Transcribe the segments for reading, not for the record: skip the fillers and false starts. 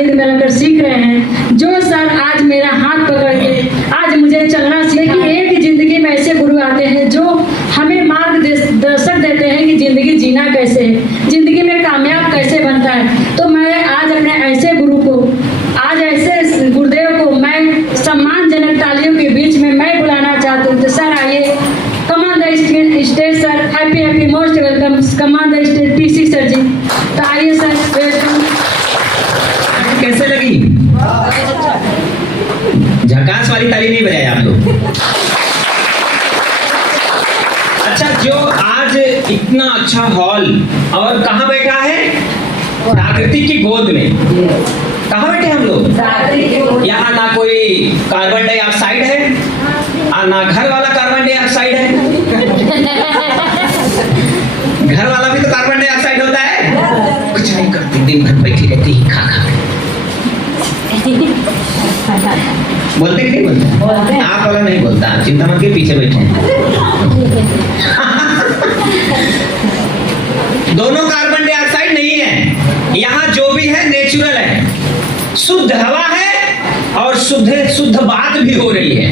सानिध्य में रहकर सीख रहे हैं। जो सर आज मेरा हाथ पकड़ के आज मुझे चलना सीखे कि एक जिंदगी में ऐसे गुरु आते हैं जो हमें मार्गदर्शक देते हैं कि जिंदगी जीना कैसे है, जिंदगी में कामयाब कैसे बनता है। तो मैं आज अपने ऐसे गुरु को, आज ऐसे गुरुदेव को मैं सम्मानजनक तालियों के बीच में मैं बुलाना चाहती हूँ। तो सर आइए, come on the stage sir. Happy most welcome, come on the stage PC sir ji. तो आइए सर, वेलकम। कैसे लगी? झकास वाली ताली नहीं बजाए आप लोग। अच्छा, जो आज इतना अच्छा हॉल और कहाँ बैठा है? प्राकृतिक की गोद में। कहाँ बैठे हम लोग? यहाँ ना कोई कार्बन डाइऑक्साइड है और ना घर वाला कार्बन डाइऑक्साइड है। घर वाला भी तो कार्बन डाइऑक्साइड होता है। कुछ नहीं करती, दिन भर बैठी रहती है खा खा। बोलते कि नहीं बोलते? आप वाला नहीं बोलता, चिंता मत के पीछे बैठे हैं। दोनों कार्बन डाइऑक्साइड नहीं है, यहाँ जो भी है नेचुरल है, शुद्ध हवा है और शुद्ध बात भी हो रही है।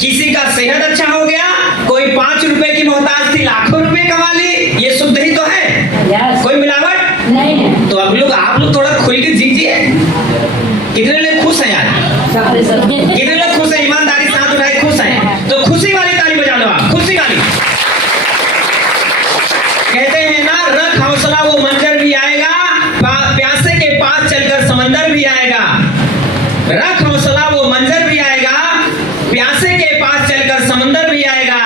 किसी का सेहत अच्छा हो गया, कोई 5 रुपए की मोहताज थी, लाखों रुपए कमा ली, ये शुद्ध ही तो है। कोई मिलावट नहीं है। तो आप लोग थोड़ा खुल के जीजिए। कितने लोग खुश हैं यार? कितने लोग खुश हैं? ईमानदारी साथ उठाए खुश हैं तो खुशी वाली ताली बजा लो आप, खुशी वाली। कहते हैं ना, रख हौसला वो मंजर भी आएगा, प्यासे के पास चलकर समंदर भी आएगा। रख हौसला वो मंजर भी आएगा, प्यासे के पास चलकर समंदर भी आएगा।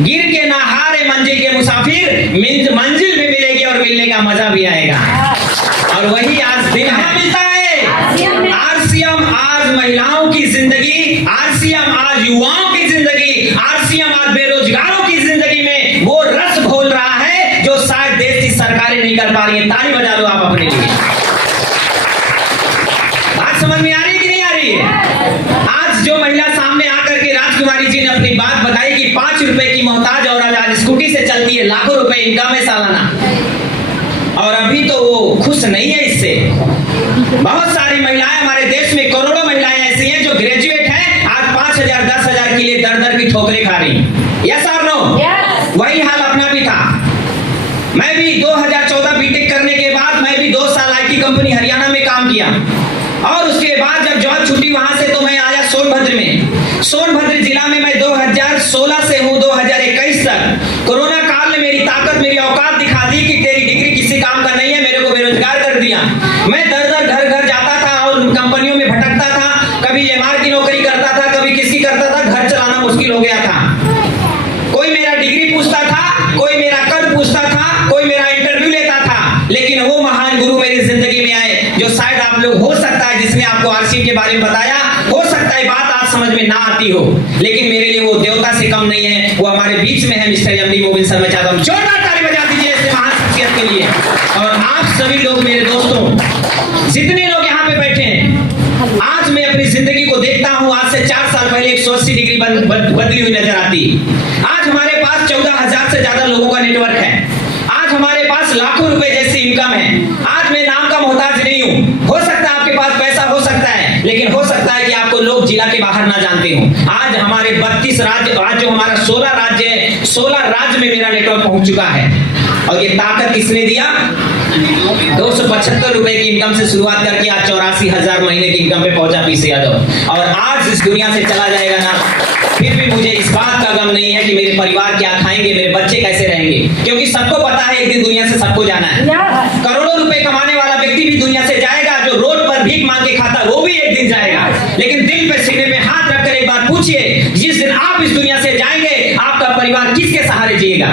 गिर के ना हारे मंजिल के मुसाफिर, मंजिल भी मिलेगी और मिलने का मजा भी आएगा। और वही आज दिन मिलता है। आरसीएम आज महिलाओं की जिंदगी, आरसीएम आज युवाओं की जिंदगी, आरसीएम आज बेरोजगारों की जिंदगी में वो रस घोल रहा है जो शायद देश की सरकारें नहीं कर पा रही है। ताली बजा लो आप अपने लिए। बात समझ में आ रही है कि नहीं आ रही है? आज जो महिला सामने आकर के राजकुमारी जी ने अपनी बात बताई कि 5 रुपए की मोहताज और आज स्कूटी से चलती है, लाखों रुपए इनकम है सालाना, और अभी तो वो खुश नहीं है इससे। बहुत सारी महिलाएं हमारे देश में, करोड़ों महिलाएं ऐसी हैं जो ग्रेजुएट हैं, आज 5,000 10,000 के लिए दर की ठोकरें खा रही हैं। यस और नो? वही हाल अपना भी था। मैं भी 2014 बीटेक करने के बाद मैं भी 2 साल आईटी कंपनी हरियाणा में काम किया, और उसके बाद जब जॉब छूटी वहां से तो मैं आया सोनभद्र में। सोनभद्र जिला में मैं 2016 से हूँ 2021 तक। कोरोना काल ने मेरी ताकत, मेरी औकात दिखा दी कि तेरी डिग्री किसी काम का नहीं है, मेरे को बेरोजगार कर दिया। मैं दर घर घर जाता था और कंपनियों में भटकता था, कभी एमआर की नौकरी करता था, कभी किसकी करता था, घर चलाना मुश्किल हो गया था। कोई मेरा डिग्री पूछता था, कोई मेरा कद पूछता था, कोई मेरा इंटरव्यू लेता था, लेकिन वो महान गुरु मेरी जिंदगी में आए जो शायद आप लोग, हो सकता है जिसने आपको आरसीएम के बारे में बताया, हो सकता है बात आज समझ में ना आती हो, लेकिन मेरे लिए वो देवता से कम नहीं है। वो हमारे बीच में है मिस्टर एमडी मोबिन सर। मैं चाहता हूं जोरदार ताली बजा दीजिए ऐसे महान शख्सियत के लिए। और आप सभी लोग, मेरे दोस्तों, जितने लोग यहाँ पे बैठे हैं, आज मैं अपनी जिंदगी को देखता हूँ, आज से 4 साल पहले 180 डिग्री बदली हुई नजर आती। आज हमारे पास 14,000 से ज्यादा लोगों का नेटवर्क है। आज हमारे पास लाखों रुपए जैसी इनकम है। आज मैं नाम का मोहताज नहीं हूँ। हो सकता है आपके पास पैसा हो सकता है, लेकिन हो सकता है कि आपको लोग जिला के बाहर ना जानते हो। आज हमारे 32 राज्य, आज जो हमारा 16 राज्य है, 16 राज्य में मेरा नेटवर्क पहुंच चुका है। और ये ताकत किसने दिया? 275 रुपए की इनकम से शुरुआत करके आज 84,000 महीने की इनकम पे पहुंचा पीसी यादव। और आज इस दुनिया से चला जाएगा ना, फिर भी मुझे इस बात का गम नहीं है कि मेरे परिवार क्या खाएंगे, मेरे बच्चे कैसे रहेंगे, क्योंकि सबको पता है एक दिन दुनिया से सबको जाना है। करोड़ों रुपए कमाने वाला व्यक्ति भी दुनिया से जाएगा, जो रोड पर भीख मांग के खाता वो भी एक दिन जाएगा। लेकिन दिल पे, सीने पे हाथ रखकर एक बार पूछिए, जिस दिन आप इस दुनिया से जाएंगे, आपका परिवार किसके सहारे जिएगा?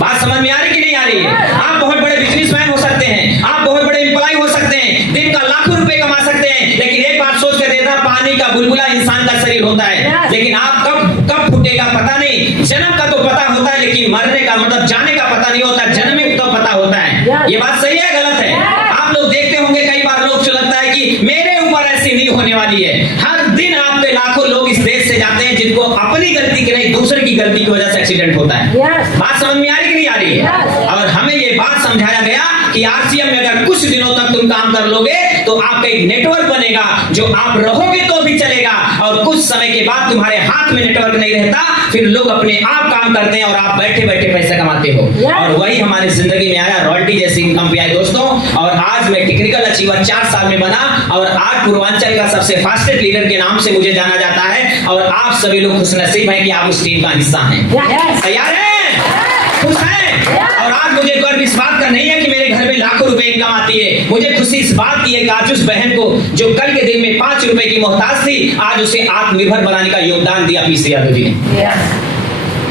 बात समझ में आ रही कि नहीं आ रही है? आप बहुत बड़े बिजनेसमैन हो सकते हैं, आप बहुत बड़े एम्प्लॉय हो सकते हैं, दिन का लाखों रुपए कमा सकते हैं, लेकिन एक बात सोच कर देना, पानी का बुलबुला इंसान का शरीर होता है, लेकिन आप कब फूटेगा पता नहीं। जन्म का तो पता होता है, लेकिन मरने का मतलब जाने का पता नहीं होता। जन्म तो पता होता है। ये बात सही है गलत है? आप लोग देखते होंगे कई बार लोग को लगता है कि मेरे ऊपर ऐसी नहीं होने वाली है। हर दिन आप पे लाखों लोग इस देश से जाते हैं जिनको अपनी गलती की नहीं, दूसरे की गलती की वजह से एक्सीडेंट होता है। बात समझ में आ रही कि नहीं आ रही है? और हमें ये बात समझाया गया कि आरसीएम में अगर कुछ दिनों तक तुम काम कर लोगे तो आपका एक नेटवर्क बनेगा, जो आप रहोगे तो भी चलेगा, और कुछ समय के बाद तुम्हारे हाथ में नेटवर्क नहीं रहता, फिर लोग अपने आप काम करते हैं और आप बैठे बैठे पैसा कमाते हो। और वही हमारी जिंदगी में आया, रॉयल्टी जैसी इनकम पे आए दोस्तों। और आज मैं टेक्निकल अचीवर 4 साल में बना, और आज पूर्वांचल का सबसे फास्टेस्ट लीडर के नाम से मुझे जाना जाता है। और आप सभी लोग खुशनसीब हैं कि आप उस टीम का हिस्सा हैं। तैयार हैं? खुश हैं? और आज मुझे गर्व इस बात का नहीं है कि मेरे घर में लाखों रुपए इनकम आती है। मुझे खुशी इस बात की है कि आज उस बहन को, जो कल के दिन में 5 रुपए की मोहताज थी, आज उसे आत्मनिर्भर बनाने का योगदान दिया पीसी यादव जी ने।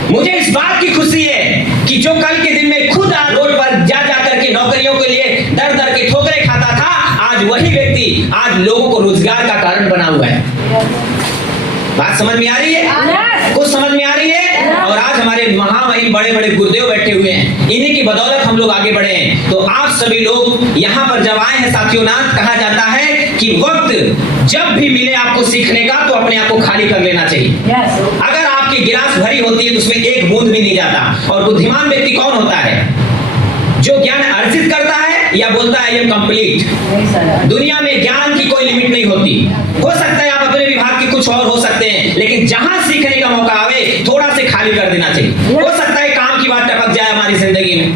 मुझे इस बात की खुशी है कि जो कल के दिन में खुद रोड पर जा करके नौकरियों के लिए दर दर के ठोकरे खाता था, आज वही व्यक्ति आज लोगों को रोजगार का कारण बना हुआ है। बात समझ में आ रही है? कुछ समझ में आ रही है? और आज हमारे महामहिम बड़े बड़े गुरुदेव बैठे हुए हैं, इन्हीं की बदौलत हम लोग आगे बढ़े हैं। तो आप सभी लोग यहाँ पर जब आए हैं साथियों ना, कहा जाता है कि वक्त जब भी मिले आपको सीखने का, तो अपने आप को खाली कर लेना चाहिए। अगर आपकी गिलास भरी होती है तो उसमें एक बूंद भी नहीं जाता। और बुद्धिमान व्यक्ति कौन होता है? जो ज्ञान अर्जित करता है या बोलता है ये कंप्लीट। दुनिया में ज्ञान की कोई लिमिट नहीं होती। हो सकता है आप अपने विभाग के कुछ और हो सकते हैं, लेकिन जहां सीखने का मौका आवे, थोड़ा से खाली कर देना चाहिए। हो सकता है काम की बात टपक जाए हमारी जिंदगी में,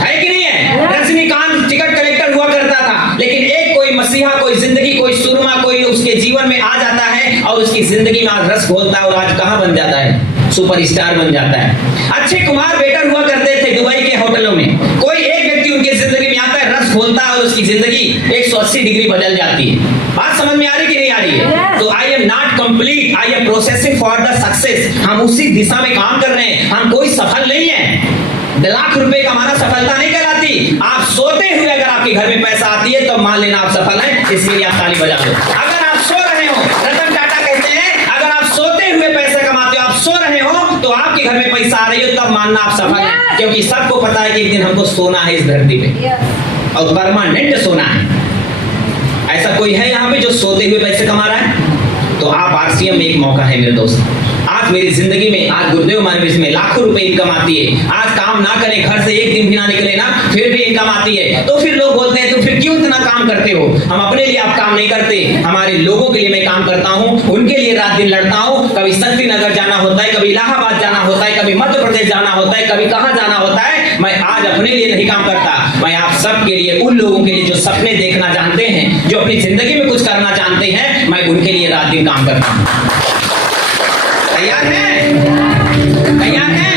है कि नहीं है? रजनीकांत टिकट कलेक्टर हुआ करता था, लेकिन एक कोई मसीहा, कोई जिंदगी, कोई सुरमा, कोई उसके जीवन में आ जाता है और उसकी जिंदगी में आज रस घोलता है, और आज कहां बन जाता है? सुपरस्टार बन जाता है। अक्षय कुमार वेटर हुआ करते थे दुबई के होटलों में। कोई एक व्यक्ति उनकी जिंदगी में आता है, रस घोलता है और उसकी जिंदगी 180 डिग्री बदल जाती है। बात समझ में आ रही कि नहीं आ रही है? तो I am not complete, I am processing for the success. हम उसी दिशा में काम कर रहे हैं, हम कोई सफल नहीं है। लाख रुपए कमाना सफलता नहीं कहलाती। आप सोते हुए अगर आपके घर में पैसा आती है तो मान लेना आप सफल हैं, इसलिए आप ताली बजा लो। अगर आप सो रहे हो, रतन टाटा कहते हैं, अगर आप सोते हुए पैसे कमाते हो, आप सो रहे हो, तो आपके घर में पैसा आ रही हो, तब मानना आप सफल हैं। क्योंकि सबको पता है कि एक दिन हमको सोना है इस धरती पे, और परमानेंट सोना है। ऐसा कोई है यहाँ पे जो सोते हुए पैसे कमा रहा है? तो आप आरसीएम में एक मौका है मेरे दोस्त। आज मेरी जिंदगी में, आज गुरुदेव मानवेश में लाखों रुपए इनकम आती है। आज काम ना करें, घर से एक दिन भी ना निकले ना, फिर भी इनकम आती है। तो फिर लोग बोलते हैं तो फिर क्यों इतना काम करते हो? हम अपने लिए आप काम नहीं करते, हमारे लोगों के लिए मैं काम करता हूँ, उनके लिए रात दिन लड़ता हूँ। कभी शक्ति नगर जाना होता है, कभी इलाहाबाद जाना होता है, कभी मध्य प्रदेश जाना होता है, कभी कहाँ जाना होता है। मैं आज अपने लिए नहीं काम करता, मैं आप सबके लिए, उन लोगों के लिए जो सपने देखना जानते हैं, जो अपनी जिंदगी में कुछ करना जानते हैं, मैं उनके लिए रात दिन काम करता हूँ। तैयार है? तैयार है?